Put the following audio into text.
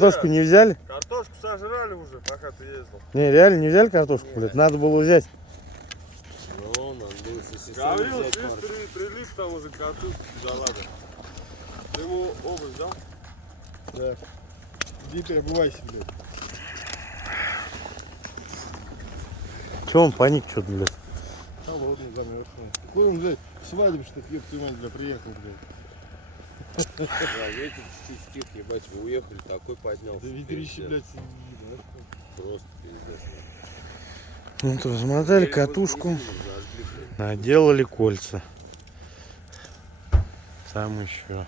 Картошку не взяли? Картошку сожрали уже, пока ты ездил. Не, реально не взяли картошку, блядь? Надо было взять. Ну, надо было, если Говорил, взять слышь, пару. прилип там уже к картошке, да ладно. Ты ему обувь дал? Да. Иди переобувайся, блядь. Че он паник, что-то, блядь? Холодный, замерзший. Какой он, блядь, свадеб, что ёб твою мать, бля, приехал, блядь. Да, ветер чуть-чуть стих, ебать, вы уехали, такой поднялся. Да ветрище, пиздец. блядь, Просто пиздец. Вот размотали Еле катушку, возле зажгли, блядь. наделали кольца. Там еще